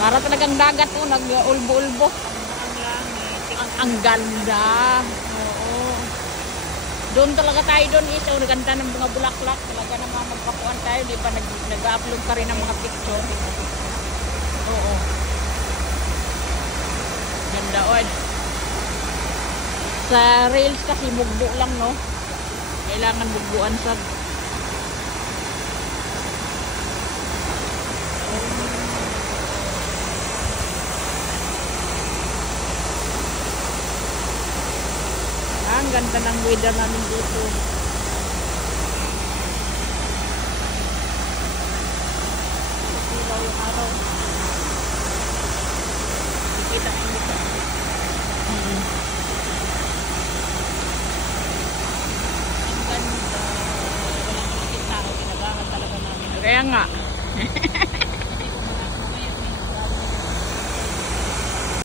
Para talagang dagat oh, nag-ulbo-ulbo. Ang ganda. Oo. Doon talaga tayo doon is. Oh, naganda ng mga bulaklak. Talaga naman magpakuan tayo. Di pa nag-upload pa rin ng mga picture. Oo. Ganda oh. Sa rails kasi mugbo lang no. Kailangan mugbuan sa ang ganda ng weather namin dito. Silaw yung araw. Kita ang dito. Ang ganda. Walang makikita tao. Kinagahan talaga namin. Kaya nga.